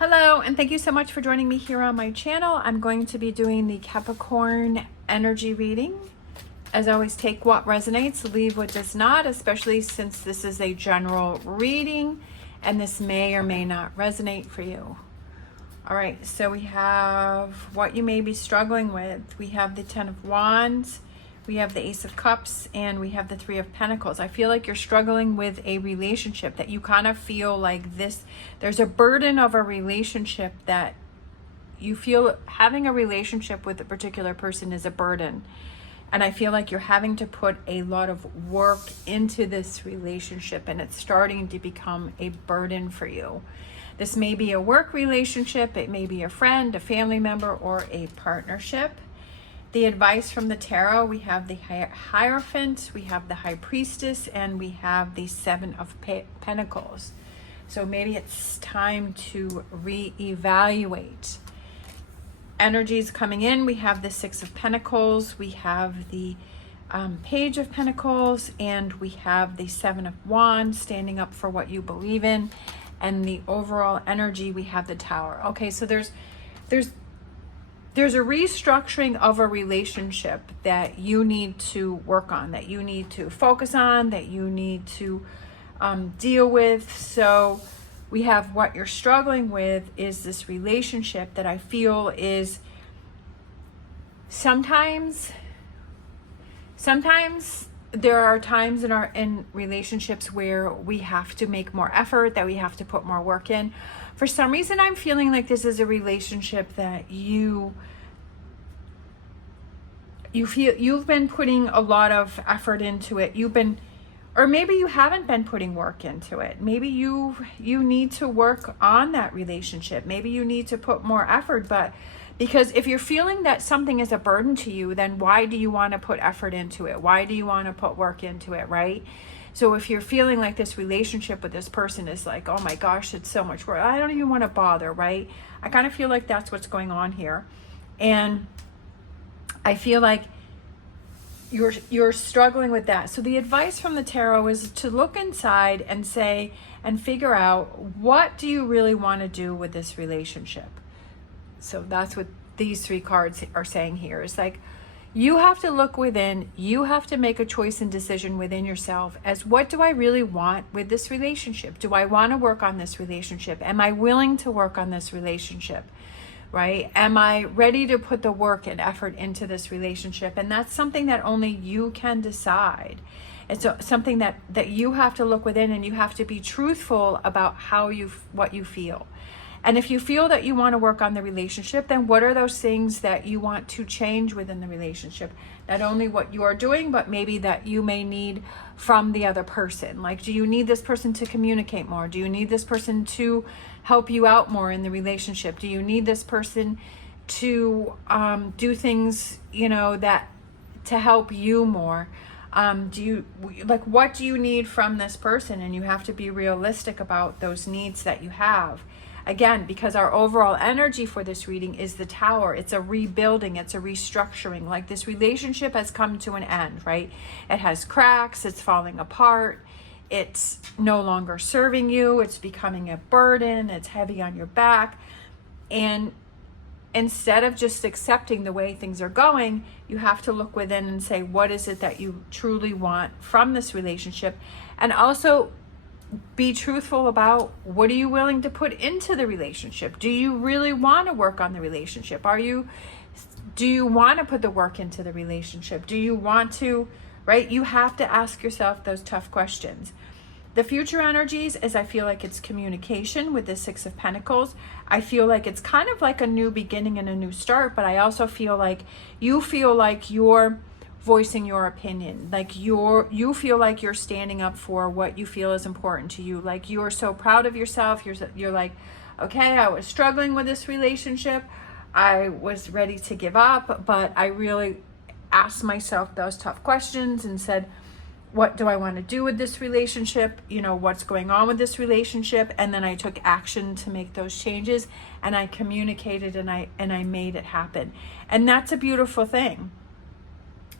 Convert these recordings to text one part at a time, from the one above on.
Hello, and thank you so much for joining me here on my channel. I'm going to be doing the Capricorn energy reading. As always, take what resonates, leave what does not, especially since this is a general reading and this may or may not resonate for you. All right, so we have what you may be struggling with. We have the Ten of Wands, we have the Ace of Cups, and we have the Three of Pentacles. I feel like you're struggling with a relationship that you kind of feel like there's a burden of a relationship that you feel having a relationship with a particular person is a burden. And I feel like you're having to put a lot of work into this relationship and it's starting to become a burden for you. This may be a work relationship, it may be a friend, a family member, or a partnership. The advice from the tarot, we have the Hierophant, we have the High Priestess, and we have the Seven of Pentacles. So maybe it's time to reevaluate. Energies coming in, we have the Six of Pentacles, we have the Page of Pentacles, and we have the Seven of Wands, standing up for what you believe in. And the overall energy, we have the Tower. Okay, so there's a restructuring of a relationship that you need to work on, that you need to focus on, that you need to deal with. So we have what you're struggling with is this relationship that I feel is sometimes there are times in relationships where we have to make more effort, that we have to put more work in. For some reason, I'm feeling like this is a relationship that you feel you've been putting a lot of effort into it. Or maybe you haven't been putting work into it. Maybe you need to work on that relationship. Maybe you need to put more effort, because if you're feeling that something is a burden to you, then why do you want to put effort into it? Why do you want to put work into it, right? So if you're feeling like this relationship with this person is like, oh my gosh, it's so much work, I don't even want to bother, right? I kind of feel like that's what's going on here. And I feel like you're struggling with that. So the advice from the tarot is to look inside and say, and figure out, what do you really want to do with this relationship? So that's what these three cards are saying here. It's like, you have to look within, you have to make a choice and decision within yourself as, what do I really want with this relationship? Do I want to work on this relationship? Am I willing to work on this relationship? Right? Am I ready to put the work and effort into this relationship? And that's something that only you can decide. It's something that you have to look within, and you have to be truthful about what you feel. And if you feel that you want to work on the relationship, then what are those things that you want to change within the relationship? Not only what you are doing, but maybe that you may need from the other person. Like, do you need this person to communicate more? Do you need this person to help you out more in the relationship? Do you need this person to do things, that to help you more? What do you need from this person? And you have to be realistic about those needs that you have. Again, because our overall energy for this reading is the Tower. It's a rebuilding, it's a restructuring. Like, this relationship has come to an end, right? It has cracks, it's falling apart, it's no longer serving you, it's becoming a burden, it's heavy on your back. And instead of just accepting the way things are going, you have to look within and say, what is it that you truly want from this relationship? And also be truthful about, what are you willing to put into the relationship? Do you really want to work on the relationship? Do you want to put the work into the relationship? Do you want to, right? You have to ask yourself those tough questions. The future energies is, I feel like it's communication with the Six of Pentacles. I feel like it's kind of like a new beginning and a new start, but I also feel like you feel like you're voicing your opinion, like you feel like you're standing up for what you feel is important to you. Like, you're so proud of yourself. You're like, okay, I was struggling with this relationship, I was ready to give up, but I really asked myself those tough questions and said, what do I want to do with this relationship? What's going on with this relationship? And then I took action to make those changes, and I communicated, and I made it happen. And that's a beautiful thing.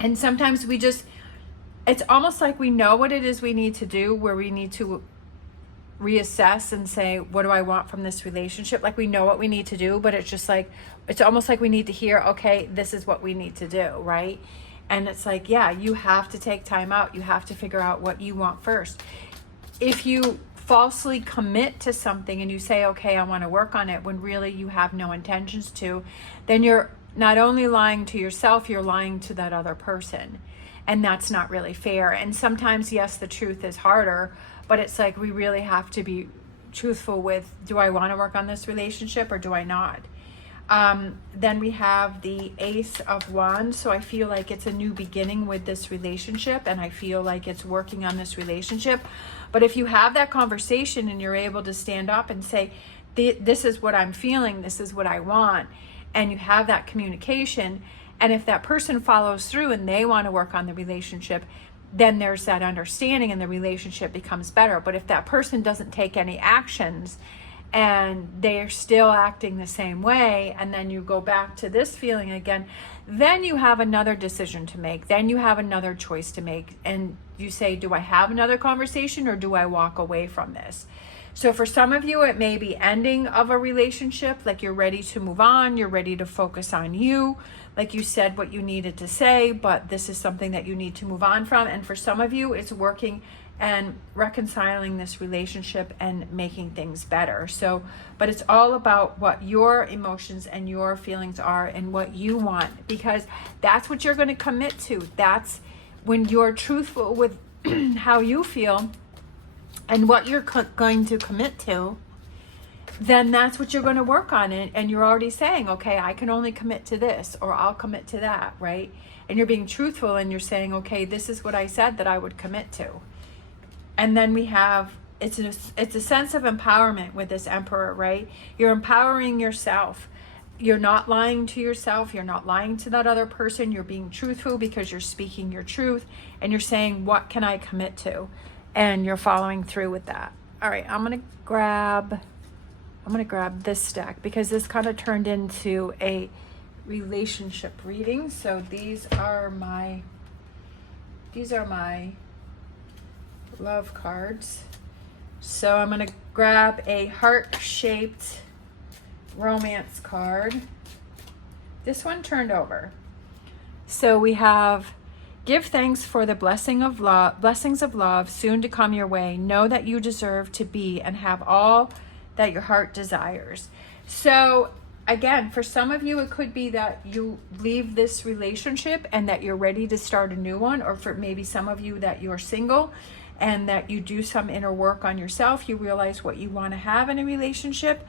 And sometimes it's almost like we know what it is we need to do, where we need to reassess and say, what do I want from this relationship? Like, we know what we need to do, but it's just like, it's almost like we need to hear, okay, this is what we need to do, right? And it's like, yeah, you have to take time out. You have to figure out what you want first. If you falsely commit to something and you say, okay, I want to work on it, when really you have no intentions to, then you're not only lying to yourself, you're lying to that other person. And that's not really fair. And sometimes, yes, the truth is harder, but it's like, we really have to be truthful with, do I want to work on this relationship or do I not? Then we have the Ace of Wands. So I feel like it's a new beginning with this relationship, and I feel like it's working on this relationship. But if you have that conversation and you're able to stand up and say, this is what I'm feeling, this is what I want, and you have that communication, and if that person follows through and they want to work on the relationship, then there's that understanding and the relationship becomes better. But if that person doesn't take any actions and they're still acting the same way, and then you go back to this feeling again, then you have another decision to make. Then you have another choice to make. And you say, do I have another conversation or do I walk away from this? So for some of you, it may be ending of a relationship, like you're ready to move on, you're ready to focus on you, like you said what you needed to say, but this is something that you need to move on from. And for some of you, it's working and reconciling this relationship and making things better. So, but it's all about what your emotions and your feelings are and what you want, because that's what you're going to commit to. That's when you're truthful with how you feel and what you're going to commit to, then that's what you're going to work on. And you're already saying, okay, I can only commit to this, or I'll commit to that, right? And you're being truthful and you're saying, okay, this is what I said that I would commit to. And then we have, it's a sense of empowerment with this Emperor, right? You're empowering yourself. You're not lying to yourself. You're not lying to that other person. You're being truthful because you're speaking your truth and you're saying, what can I commit to? And you're following through with that. All right, I'm gonna grab this deck because this kind of turned into a relationship reading. So these are my love cards. So I'm gonna grab a heart-shaped romance card. This one turned over. So we have, give thanks for the blessings of love soon to come your way. Know that you deserve to be and have all that your heart desires. So again, for some of you, it could be that you leave this relationship and that you're ready to start a new one, or for maybe some of you that you're single and that you do some inner work on yourself. You realize what you want to have in a relationship.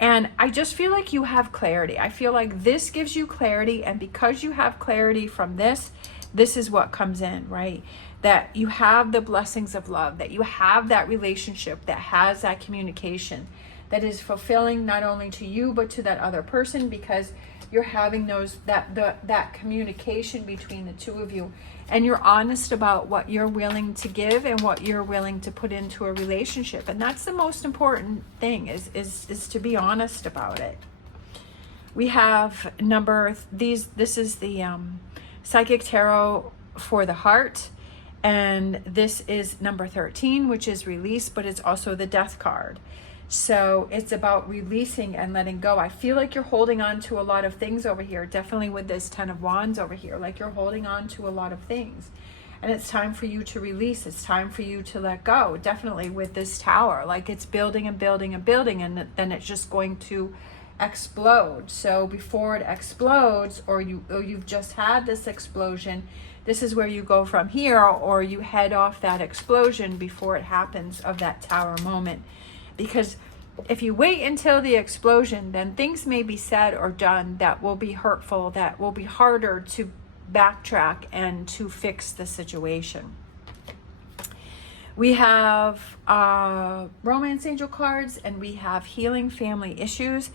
And I just feel like you have clarity. I feel like this gives you clarity, and because you have clarity from this is what comes in, right? That you have the blessings of love, that you have that relationship that has that communication, that is fulfilling not only to you, but to that other person, because you're having that communication between the two of you, and you're honest about what you're willing to give and what you're willing to put into a relationship. And that's the most important thing, is to be honest about it. We have this is the Psychic Tarot for the heart, and this is number 13, which is release, but it's also the Death card. So it's about releasing and letting go. I feel like you're holding on to a lot of things over here, definitely with this 10 of Wands over here, like you're holding on to a lot of things, and it's time for you to release. It's time for you to let go, definitely with this Tower, like it's building and building and building, and then it's just going to explode. So before it explodes, or you've just had this explosion, this is where you go from here, or you head off that explosion before it happens, of that Tower moment. Because if you wait until the explosion, then things may be said or done that will be hurtful, that will be harder to backtrack and to fix the situation. We have romance angel cards, and we have healing family issues.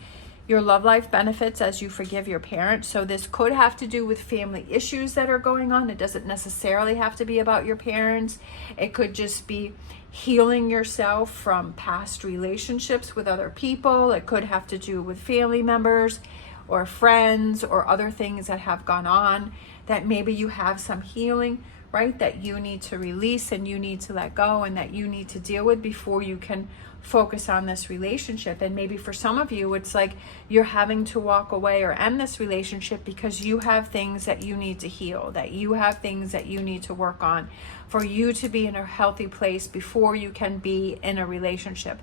Your love life benefits as you forgive your parents. So this could have to do with family issues that are going on. It doesn't necessarily have to be about your parents. It could just be healing yourself from past relationships with other people. It could have to do with family members or friends or other things that have gone on, that maybe you have some healing, right, that you need to release and you need to let go and that you need to deal with before you can focus on this relationship. And maybe for some of you, it's like you're having to walk away or end this relationship because you have things that you need to heal, that you have things that you need to work on for you to be in a healthy place before you can be in a relationship.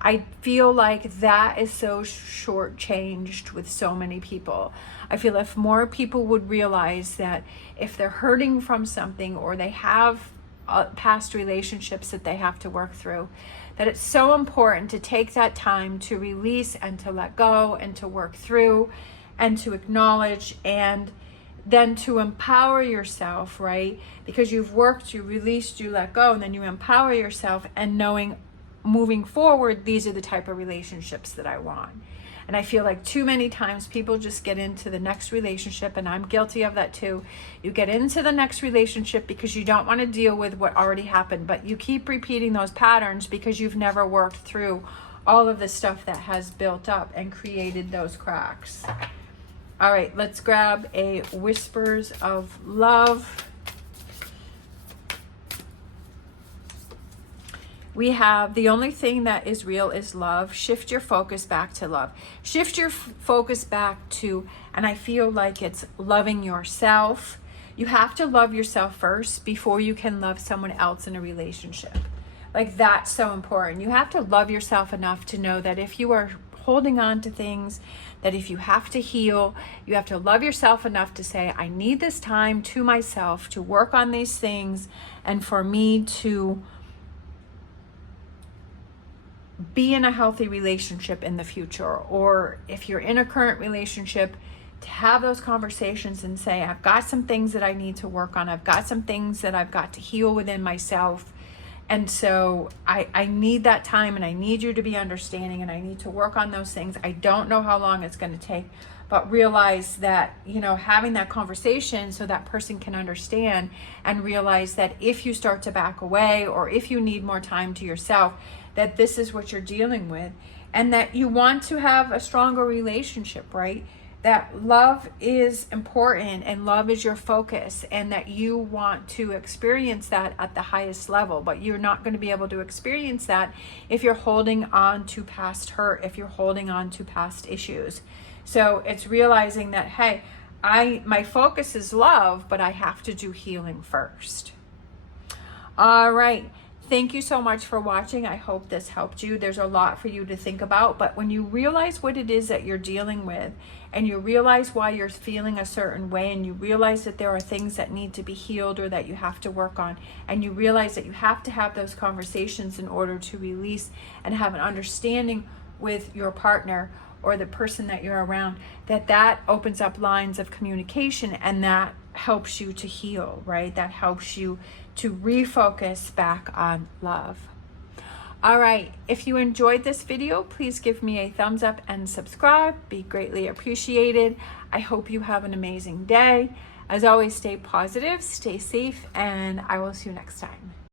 I feel like that is so shortchanged with so many people. I feel if more people would realize that if they're hurting from something or they have past relationships that they have to work through, that it's so important to take that time to release and to let go and to work through and to acknowledge and then to empower yourself, right? Because you've worked, you released, you let go, and then you empower yourself and knowing moving forward, these are the type of relationships that I want. And I feel like too many times people just get into the next relationship, and I'm guilty of that too. You get into the next relationship because you don't want to deal with what already happened, but you keep repeating those patterns because you've never worked through all of the stuff that has built up and created those cracks. All right, let's grab a Whispers of Love. We have the only thing that is real is love. Shift your focus back to love. Shift your focus back to, and I feel like it's loving yourself. You have to love yourself first before you can love someone else in a relationship. Like, that's so important. You have to love yourself enough to know that if you are holding on to things, that if you have to heal, you have to love yourself enough to say, I need this time to myself to work on these things and for me to be in a healthy relationship in the future. Or if you're in a current relationship, to have those conversations and say, I've got some things that I need to work on. I've got some things that I've got to heal within myself. And so I need that time, and I need you to be understanding, and I need to work on those things. I don't know how long it's going to take, but realize that, you know, having that conversation so that person can understand and realize that if you start to back away or if you need more time to yourself, that this is what you're dealing with, and that you want to have a stronger relationship, right? That love is important and love is your focus, and that you want to experience that at the highest level, but you're not going to be able to experience that if you're holding on to past hurt, if you're holding on to past issues. So it's realizing that, hey, my focus is love, but I have to do healing first. All right. Thank you so much for watching. I hope this helped you. There's a lot for you to think about, but when you realize what it is that you're dealing with, and you realize why you're feeling a certain way, and you realize that there are things that need to be healed or that you have to work on, and you realize that you have to have those conversations in order to release and have an understanding with your partner or the person that you're around, that opens up lines of communication, and that helps you to heal, right? That helps you to refocus back on love. All right, if you enjoyed this video, please give me a thumbs up and subscribe. Be greatly appreciated. I hope you have an amazing day. As always, stay positive, stay safe, and I will see you next time.